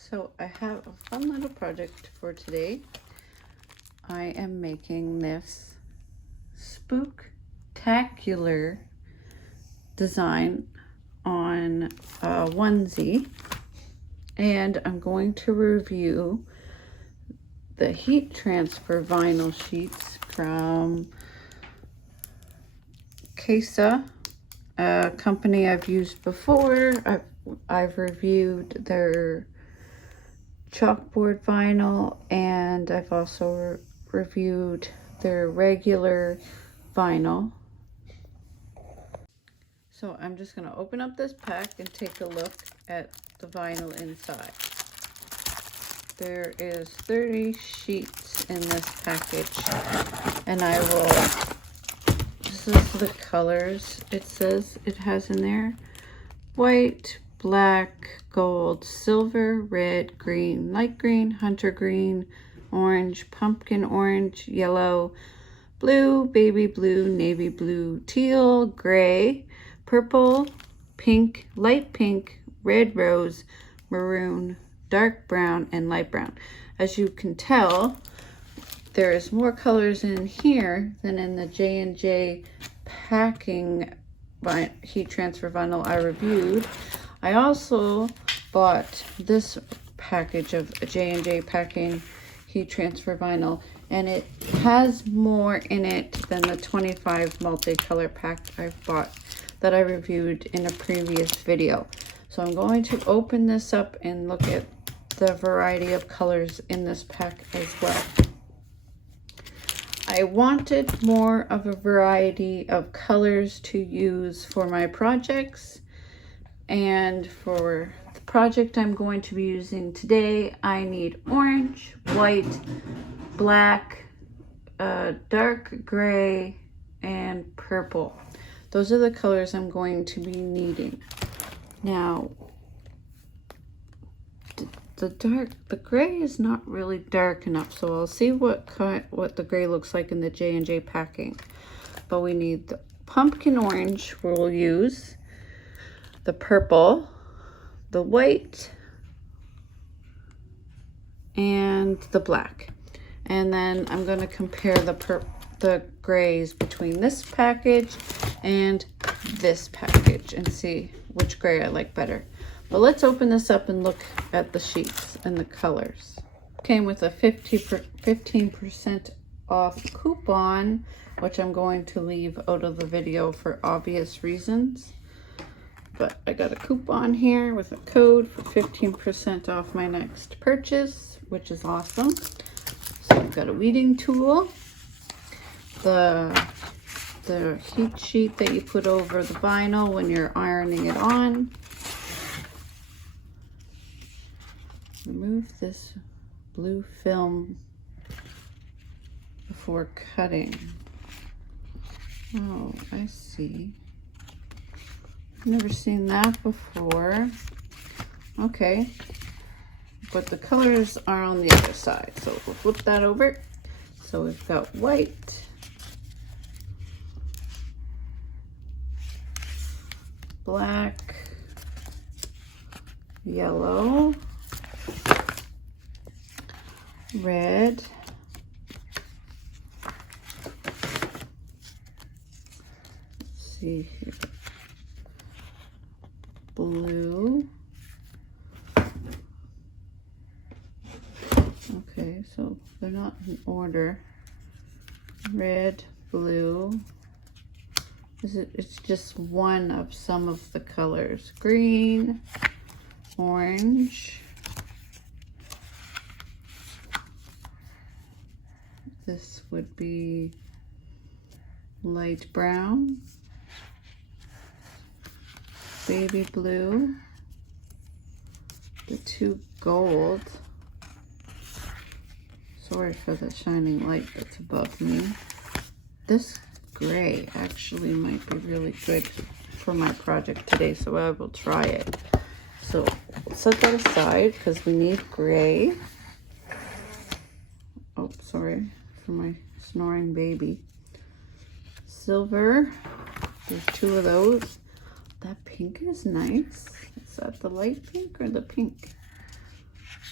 So I have a fun little project for today. I am making this Spooktacular design on a onesie, and I'm going to review the heat transfer vinyl sheets from Kassa, a company I've used before. I've reviewed their chalkboard vinyl, and I've also reviewed their regular vinyl. So I'm just going to open up this pack and take a look at the vinyl inside. There is 30 sheets in this package, and I will, this is the colors it says it has in there: white, black, gold, silver, red, green, light green, hunter green, orange, pumpkin orange, yellow, blue, baby blue, navy blue, teal, gray, purple, pink, light pink, red rose, maroon, dark brown, and light brown. As you can tell, there is more colors in here than in the J&J packing heat transfer vinyl I reviewed. I also bought this package of J&J packing heat transfer vinyl, and it has more in it than the 25 multicolor pack I've bought that I reviewed in a previous video. So I'm going to open this up and look at the variety of colors in this pack as well. I wanted more of a variety of colors to use for my projects, and for the project I'm going to be using today, I need orange, white, black, dark gray, and purple. Those are the colors I'm going to be needing. Now, the gray is not really dark enough, so I'll see what the gray looks like in the J&J packing. But we need the pumpkin orange, we'll use the purple, the white, and the black. And then I'm going to compare the grays between this package and this package and see which gray I like better. But let's open this up and look at the sheets and the colors. Came with a 15% off coupon, which I'm going to leave out of the video for obvious reasons. But I got a coupon here with a code for 15% off my next purchase, which is awesome. So I've got a weeding tool, the heat sheet that you put over the vinyl when you're ironing it on. Remove this blue film before cutting. Oh, I see. I've never seen that before. Okay, but the colors are on the other side, so we'll flip that over. So we've got white, black, yellow, red, let's see here, blue. Okay, so they're not in order. Red, blue. It's just one of some of the colors. Green, orange. This would be light brown, baby blue, the two gold. Sorry for the shining light that's above me. This gray actually might be really good for my project today, so I will try it. So we'll set that aside because we need gray. Oh, sorry for my snoring baby. Silver, there's two of those. That pink is nice. Is that the light pink or the pink?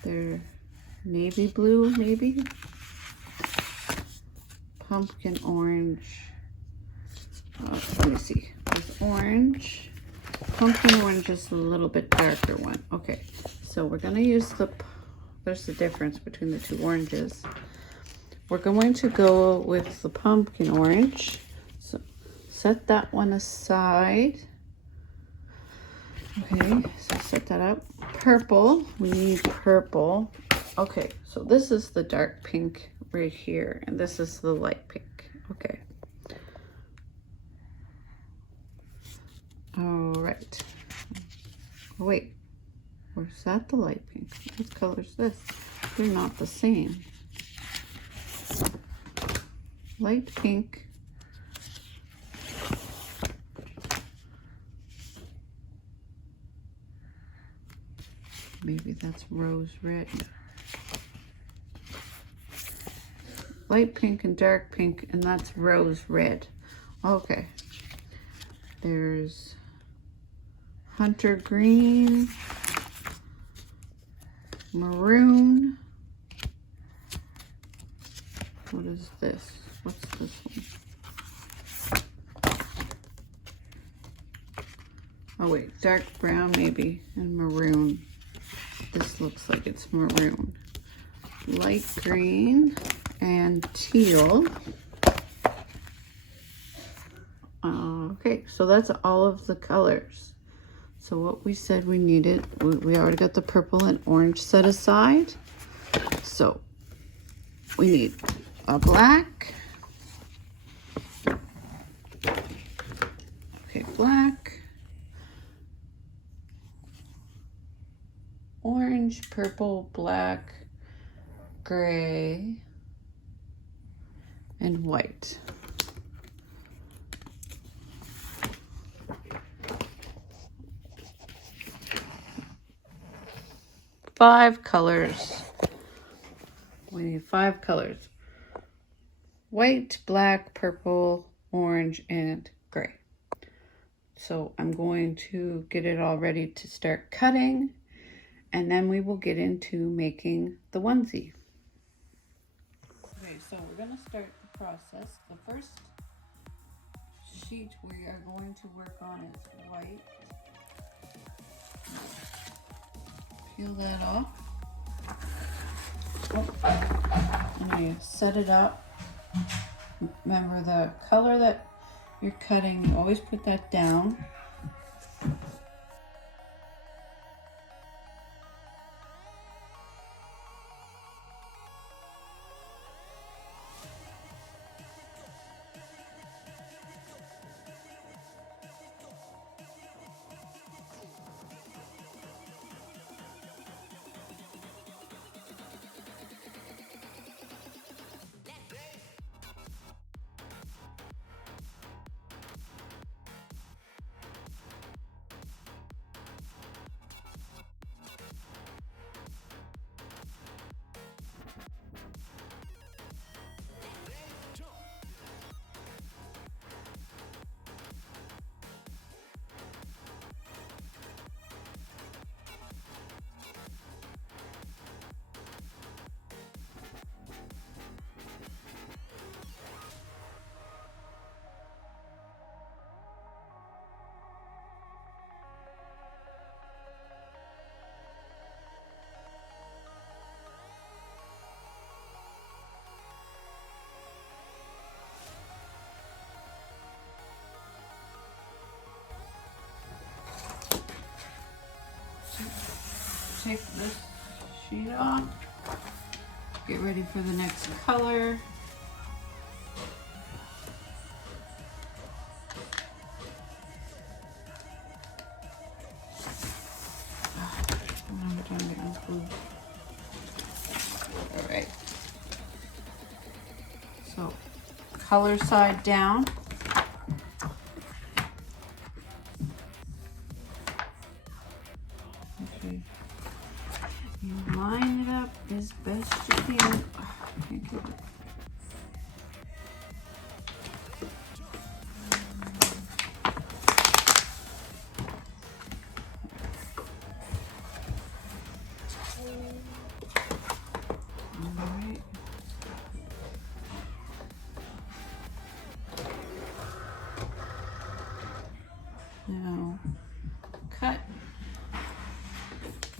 They're navy blue, maybe. Pumpkin orange. Let me see. There's orange. Pumpkin orange is a little bit darker one. Okay, so we're going to use there's the difference between the two oranges. We're going to go with the pumpkin orange. So set that one aside. Okay, so set that up. Purple, we need purple. Okay, so this is the dark pink right here, and this is the light pink. Okay. All right. Oh, wait, where's that the light pink? What color is this? They're not the same. Light pink. Maybe that's rose red. Light pink and dark pink, and that's rose red. Okay. There's hunter green, maroon. What is this? What's this one? Oh wait, dark brown maybe, and maroon. This looks like it's maroon. Light green and teal. Okay, so that's all of the colors. So what we said we needed, we already got the purple and orange set aside. So we need a black. Okay, black. Orange, purple, black, gray, and white. Five colors. We need 5 colors. White, black, purple, orange, and gray. So I'm going to get it all ready to start cutting, and then we will get into making the onesie. Okay, so we're going to start the process. The first sheet we are going to work on is white. Peel that off. And I set it up. Remember, the color that you're cutting, you always put that down. Take this sheet off, get ready for the next color. All right, so color side down. You line it up as best you can. Oh, I can't get it.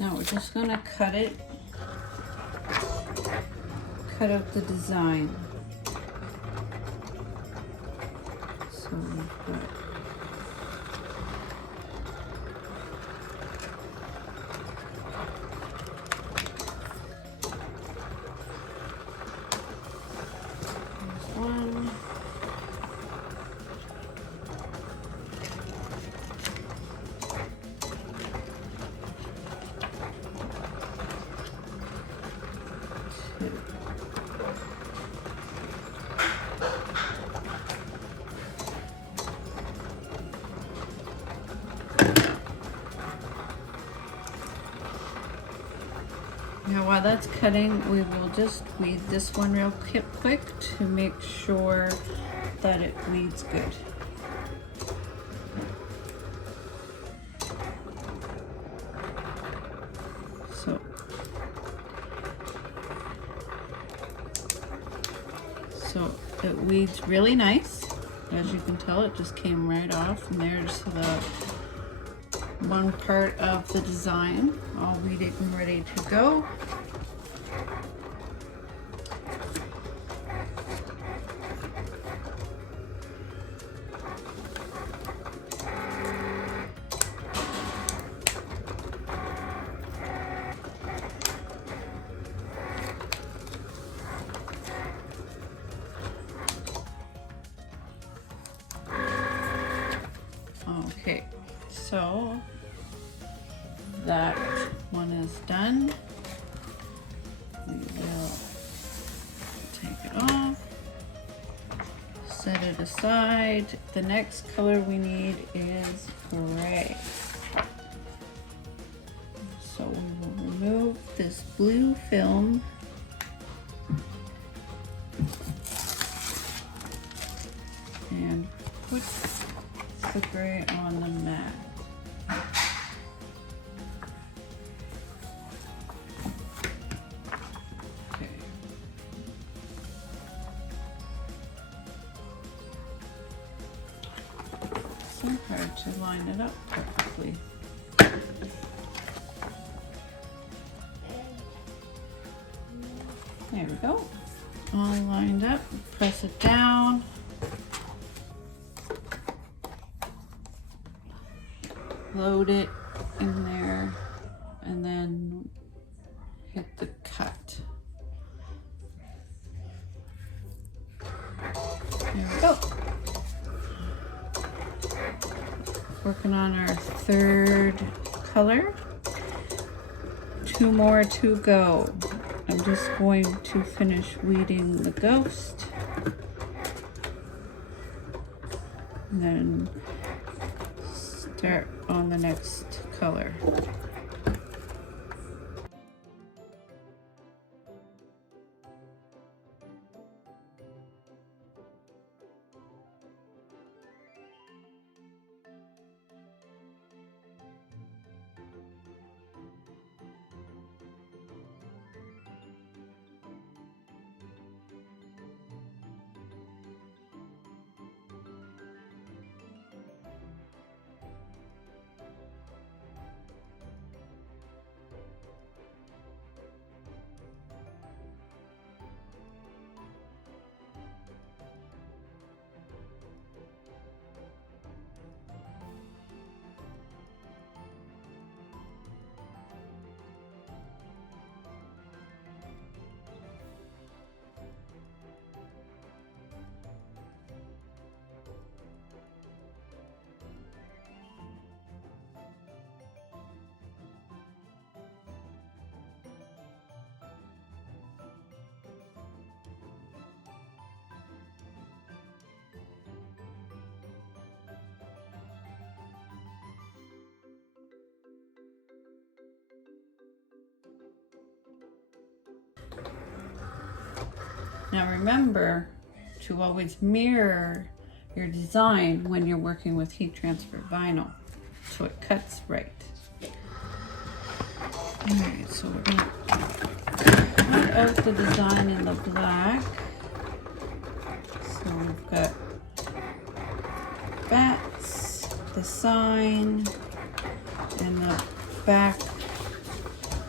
Now we're just going to cut it, cut out the design. So we've got one. Now while that's cutting, we will just weed this one real quick to make sure that it weeds good. So it weeds really nice. As you can tell, it just came right off, and there's the one part of the design all weeded and ready to go. Okay, so that one is done. We will take it off, set it aside. The next color we need is gray. So we will remove this blue film and put the gray on the mat. Okay. So hard to line it up perfectly. There we go. All lined up. Press it down. Load it in there and then hit the cut. There we go. Working on our third color. 2 more to go. I'm just going to finish weeding the ghost. And then start on the next color. Now remember to always mirror your design when you're working with heat transfer vinyl, so it cuts right. Alright, so we're going to cut out the design in the black. So we've got bats, the sign, and the back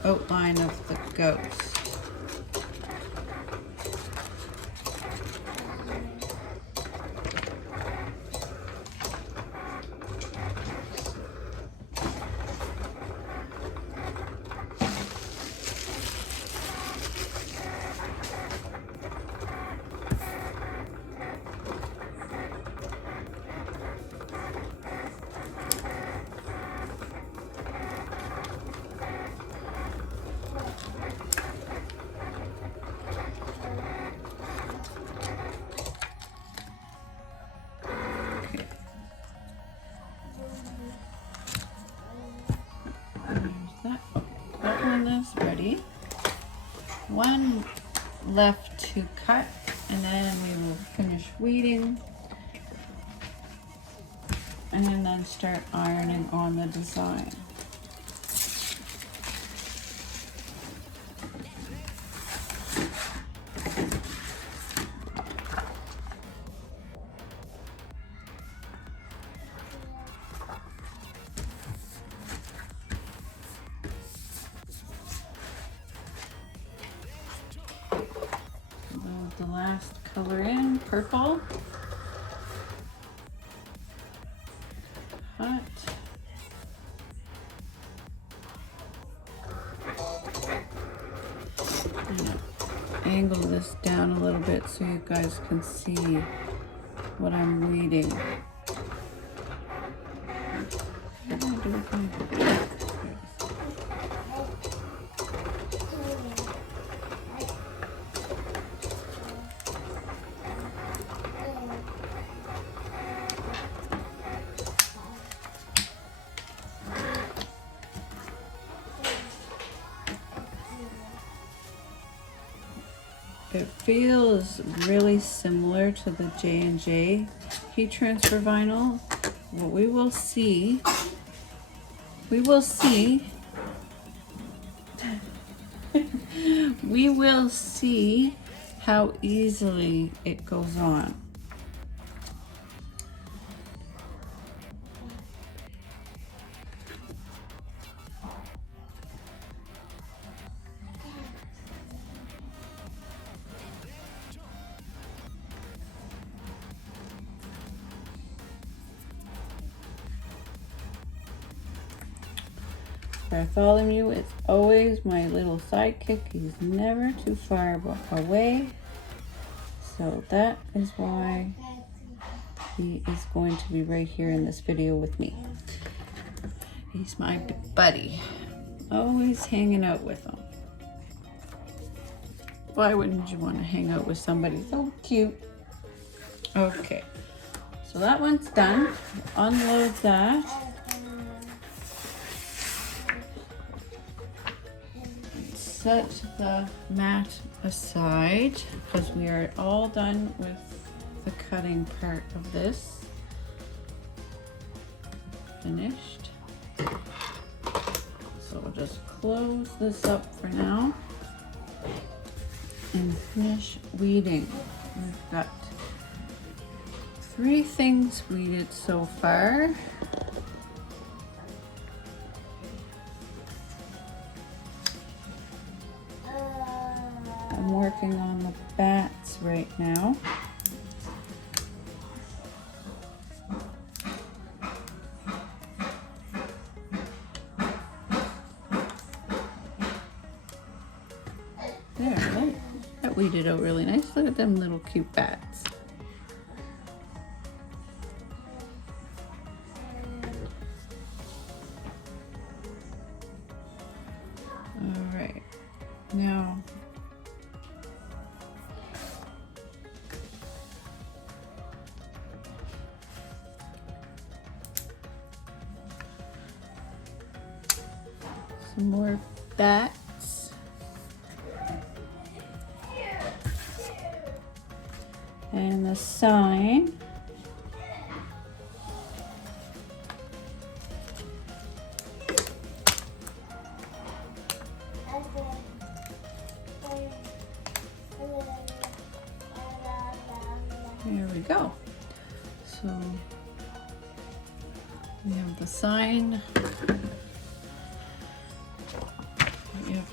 outline of the ghost. That one is ready. One left to cut, and then we will finish weeding and then start ironing on the design. The last color in, purple. Hot. Angle this down a little bit so you guys can see what I'm weeding. It feels really similar to the J&J heat transfer vinyl. What we will see we will see how easily it goes on. Bartholomew is always my little sidekick. He's never too far away. So that is why he is going to be right here in this video with me. He's my buddy. Always hanging out with him. Why wouldn't you want to hang out with somebody so cute? Okay, so that one's done. Unload that. Set the mat aside because we are all done with the cutting part of this. Finished. So we'll just close this up for now and finish weeding. We've got 3 things weeded so far. I'm working on the bats right now. There, that weeded out really nice. Look at them little cute bats. All right, now some more bats. And the sign. There we go. So we have the sign. You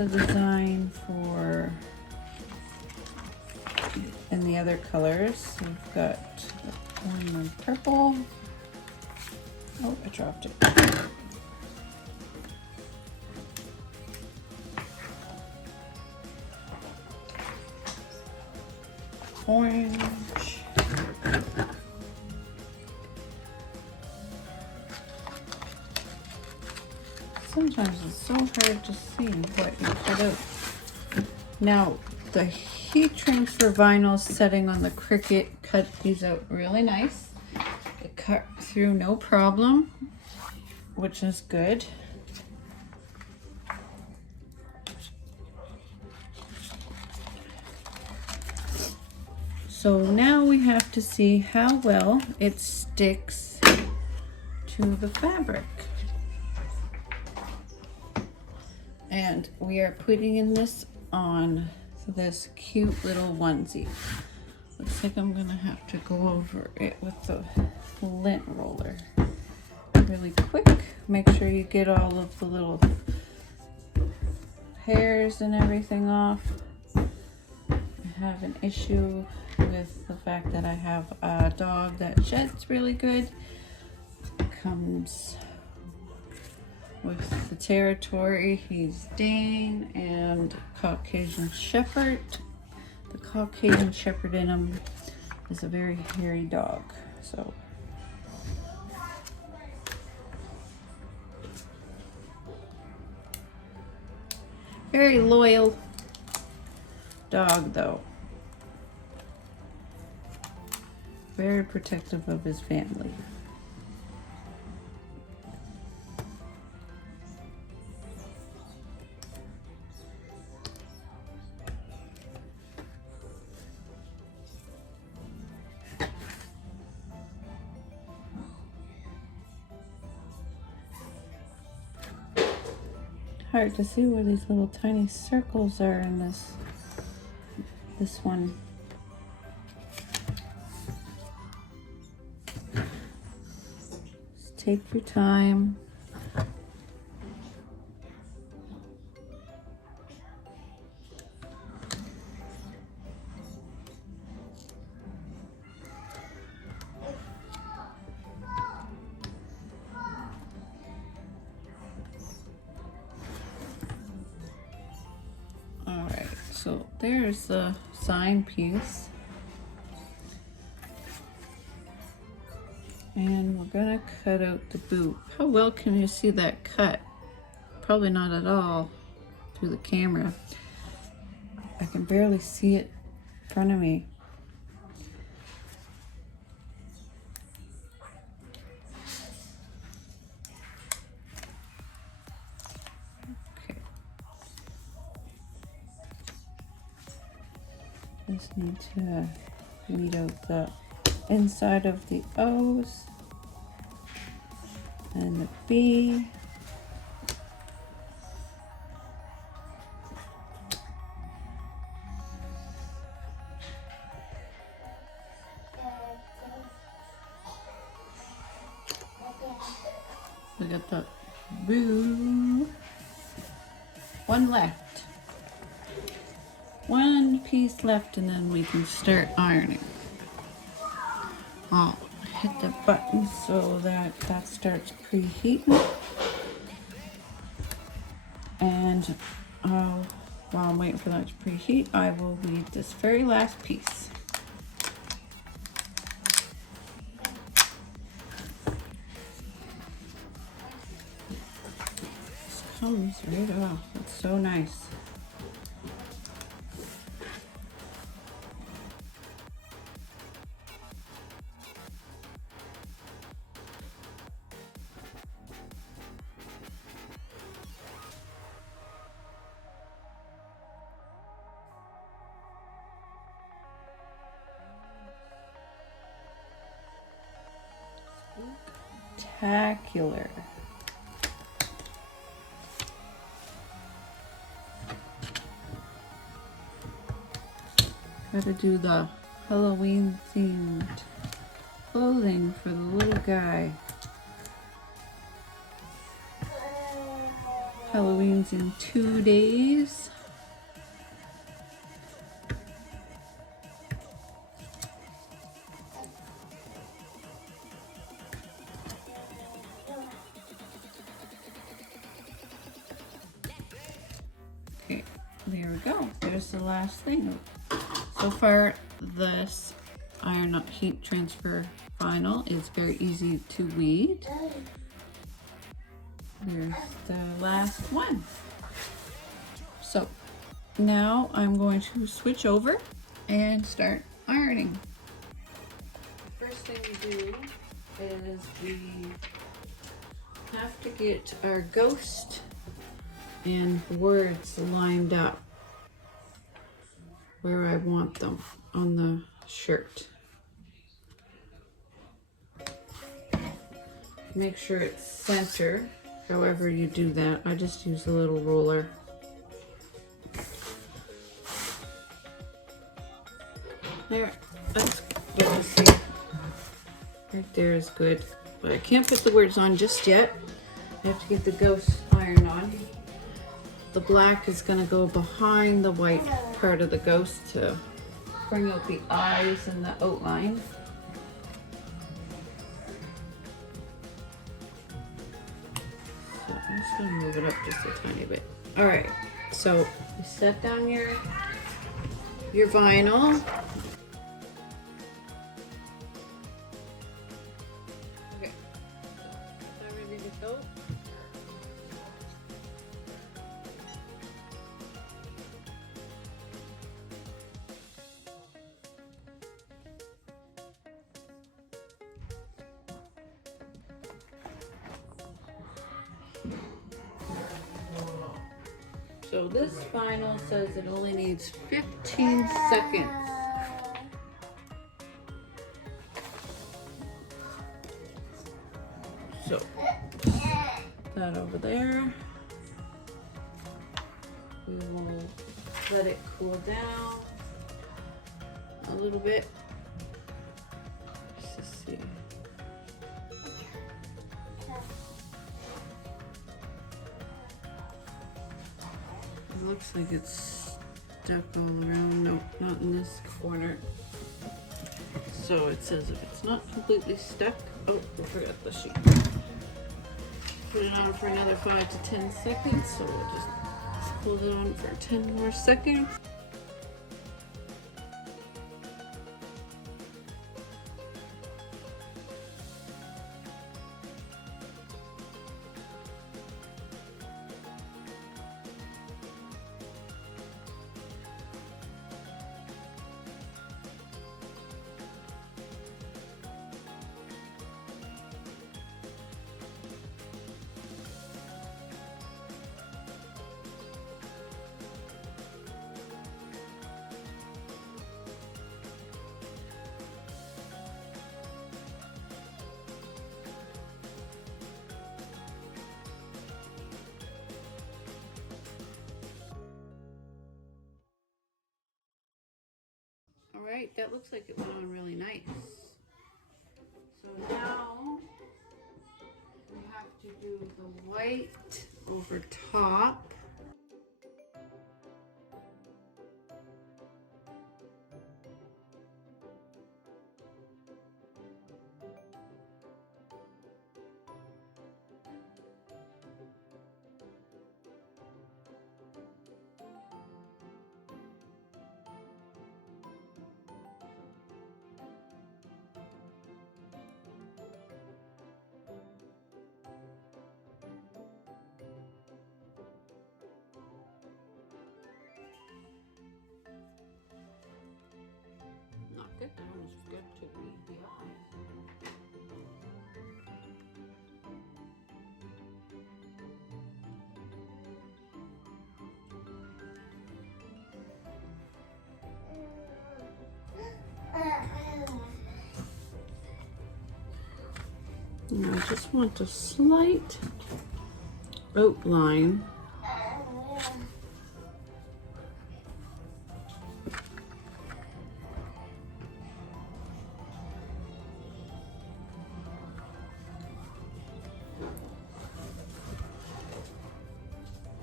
the design for in the other colors. We've got one in purple. Oh, I dropped it. Orange. Sometimes it's so hard to see what you cut out. Now, the heat transfer vinyl setting on the Cricut cut these out really nice. It cut through no problem, which is good. So now we have to see how well it sticks to the fabric. And we are putting in this on this cute little onesie. Looks like I'm gonna have to go over it with the lint roller really quick. Make sure you get all of the little hairs and everything off. I have an issue with the fact that I have a dog that sheds really good. Comes with the territory. He's Dane and Caucasian Shepherd. The Caucasian Shepherd in him is a very hairy dog. So very loyal dog though. Very protective of his family. Hard to see where these little tiny circles are in this one. Just take your time. So there's the sign piece. And we're gonna cut out the boot. How well can you see that cut? Probably not at all through the camera. I can barely see it in front of me. Just need to weed out the inside of the O's and the B. We got the boo. One left. One piece left and then we can start ironing. I'll hit the button so that starts preheating. And while I'm waiting for that to preheat, I will weed this very last piece. This comes right off. It's so nice. Spooktacular. Gotta do the Halloween themed clothing for the little guy. Halloween's in 2 days. Okay, there we go. There's the last thing. So far, this iron not heat transfer vinyl is very easy to weed. There's the last one. So now I'm going to switch over and start ironing. First thing we do is we have to get our ghost and words lined up where I want them on the shirt. Make sure it's center. However you do that, I just use a little ruler. There, that's good to see. Right there is good. But I can't put the words on just yet. I have to get the ghost iron on. The black is going to go behind the white part of the ghost to bring out the eyes and the outline. So I'm just going to move it up just a tiny bit. All right, so you set down your vinyl. Okay, so I'm ready to go. So this vinyl says it only needs 15 seconds. So that over there. We will let it cool down a little bit. Let's just see. It looks like it's stuck all around. Nope, not in this corner. So it says if it's not completely stuck, oh, I forgot the sheet. Put it on for another 5 to 10 seconds. So we'll just hold it on for 10 more seconds. All right, that looks like it went on really nice. So now we have to do the white over top. Not good, that one is good to read the eyes. And I just want a slight outline.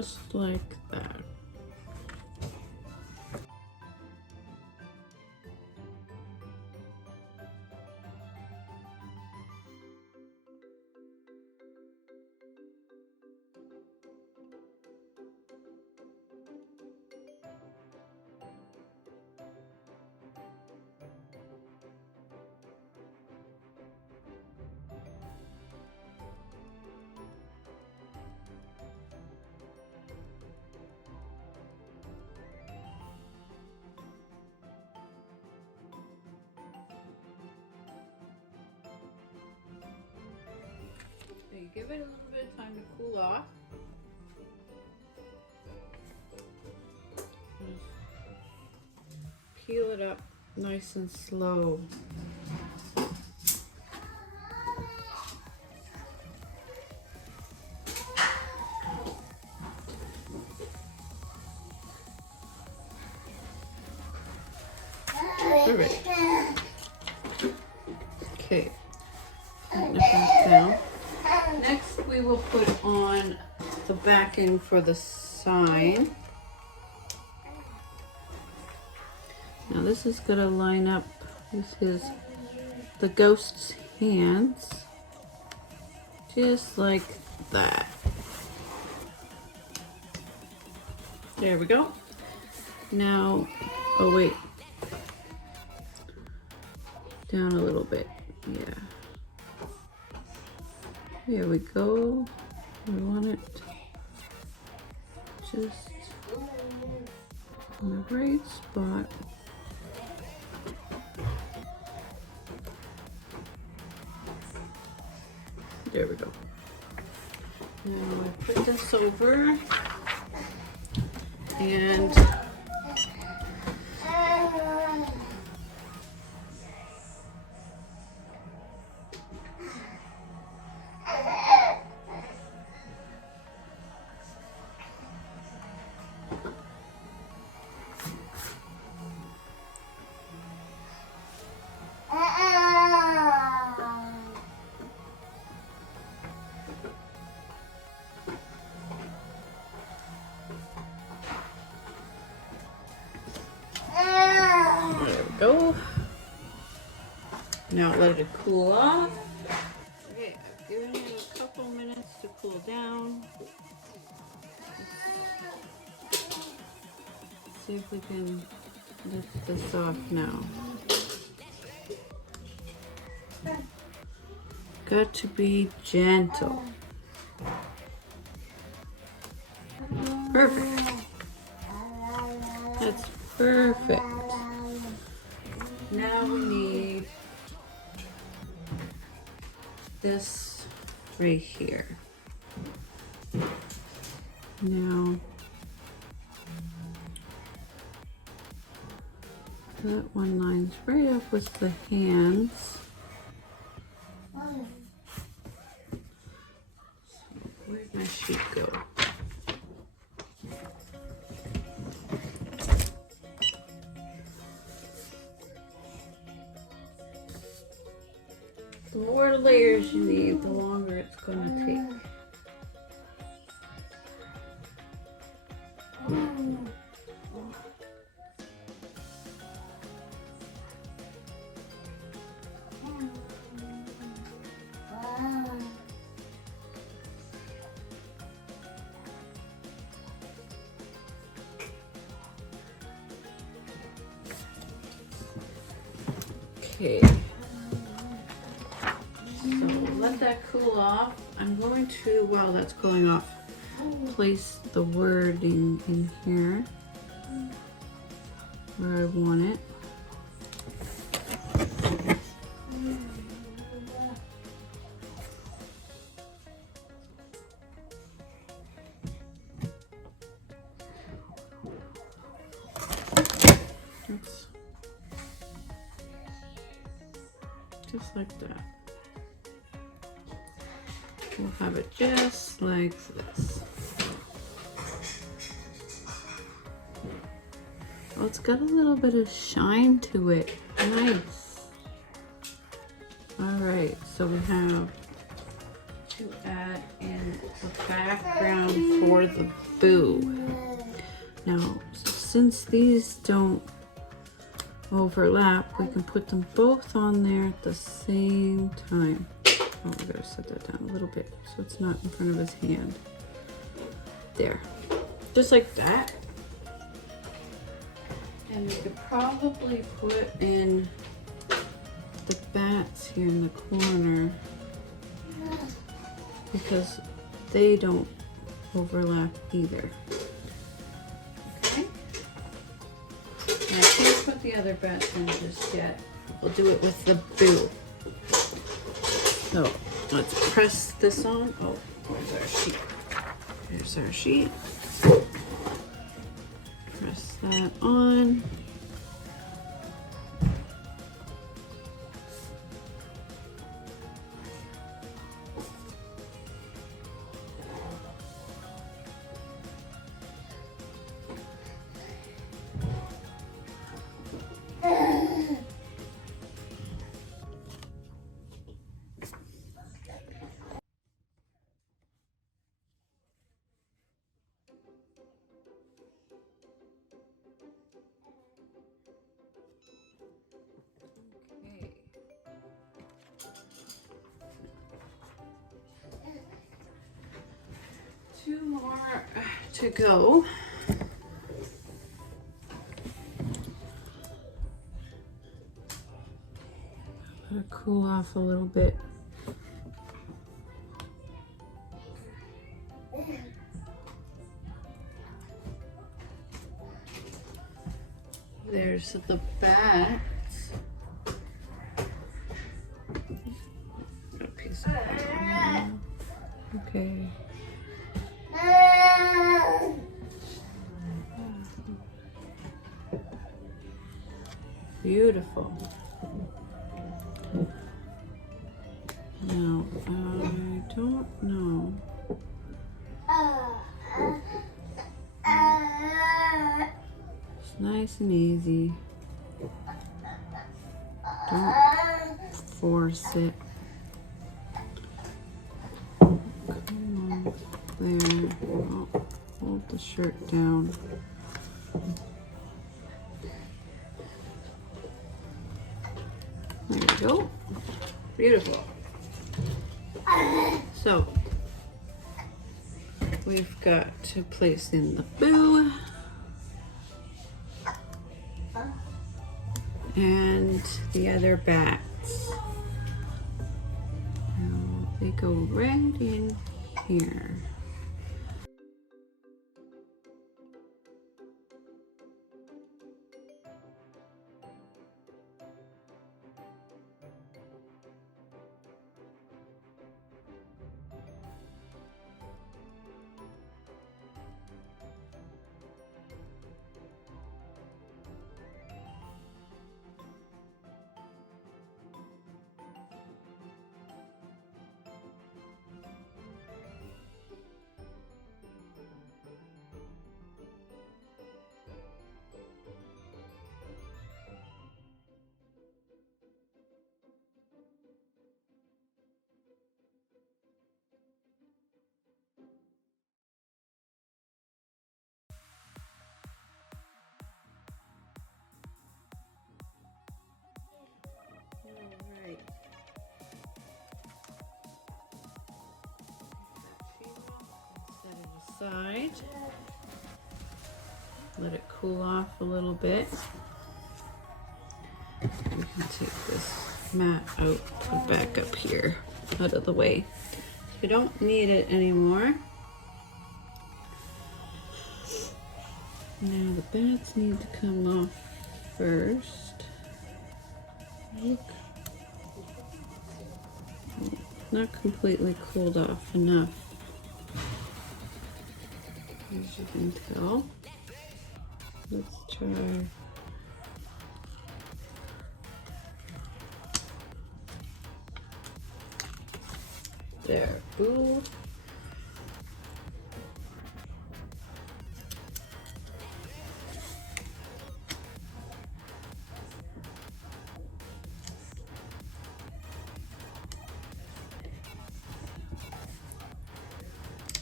just like that. So you give it a little bit of time to cool off. Just peel it up nice and slow. Alright. Okay. Down. Next we will put on the backing for the sign. Now this is going to line up with the ghost's hands. Just like that. There we go. Now, oh wait. Down a little bit. Yeah. Here we go. We want it just in the right spot. There we go. Now I put this over and go. Now let it cool off. Okay, I've given it a couple minutes to cool down. Let's see if we can lift this off now. Got to be gentle. Perfect. That's perfect. Now we need this right here. Now that one lines right up with the hands. Where'd my sheet go? The more layers you need, the longer it's going to take. Okay. Let that cool off. I'm going to, while that's cooling off, place the wording in here where I want it. Oops. Just like that. We'll have it just like this. Oh, it's got a little bit of shine to it. Nice. All right, so we have to add in a background for the boo. Now, since these don't overlap, we can put them both on there at the same time. Oh, we gotta set that down a little bit so it's not in front of his hand. There, just like that. And we could probably put in the bats here in the corner because they don't overlap either. Okay. And I can't put the other bats in just yet. We'll do it with the boo. So let's press this on. Oh, where's our sheet? Here's our sheet. Press that on. Two more to go. Let it cool off a little bit. There's the bats. A piece of paper. Okay. Beautiful. Now, I don't know. It's nice and easy. Don't force it. Come on, there. Oh, hold the shirt down. There we go. Beautiful. So, we've got to place in the boo. And the other bats. Now they go right in here. Alright. Set it aside. Let it cool off a little bit. We can take this mat out to back up here, out of the way. We don't need it anymore. Now the bats need to come off first. Look. Not completely cooled off enough, as you can tell. Let's try. There, boo.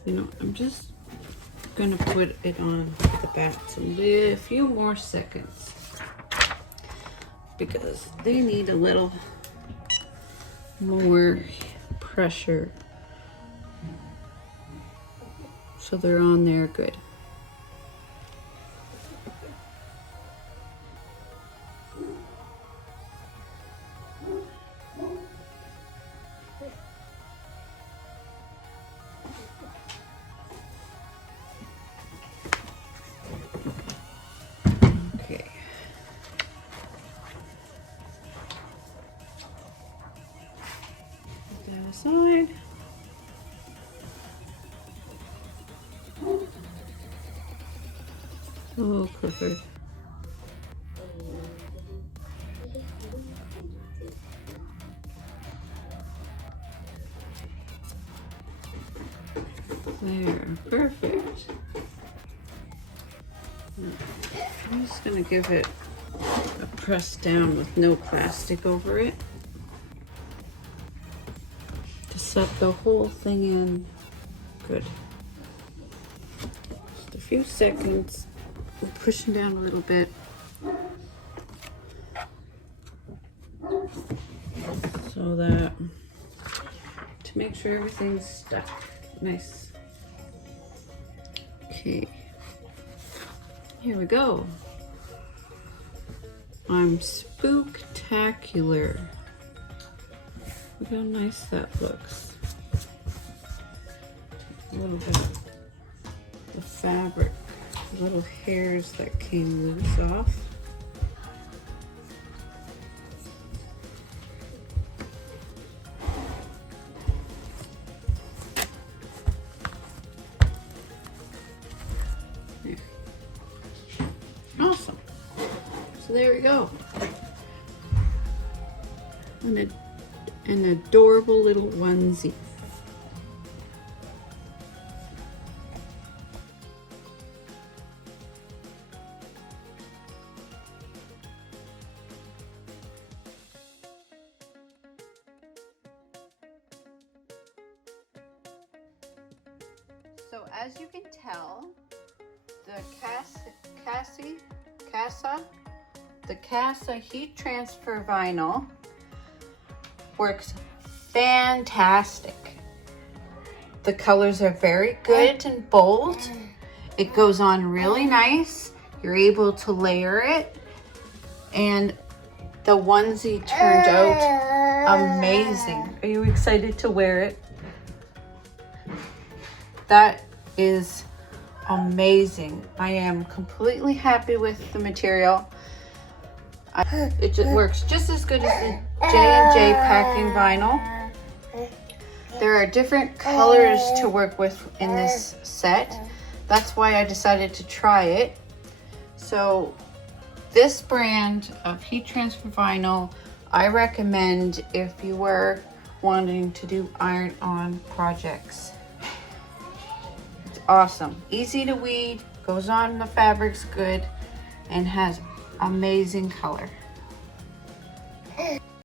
You know, I'm just gonna put it on the bats a few more seconds because they need a little more pressure so they're on there good. Okay. Put that aside. Oh, Clifford. There, perfect. I'm just gonna give it a press down with no plastic over it to set the whole thing in good. Just a few seconds. We're pushing down a little bit so that to make sure everything's stuck nice. Okay, here we go. I'm Spooktacular. Look how nice that looks. A little bit of the fabric, little hairs that came loose off. There. Awesome. So there we go. An adorable little onesie. So as you can tell, the Kassa heat transfer vinyl works fantastic. The colors are very good and bold. It goes on really nice. You're able to layer it, and the onesie turned out amazing. Are you excited to wear it? That is amazing. I am completely happy with the material. It just works just as good as the J&J packing vinyl. There are different colors to work with in this set. That's why I decided to try it. So this brand of heat transfer vinyl, I recommend if you were wanting to do iron-on projects. It's awesome. Easy to weed, goes on the fabric's good, and has amazing color.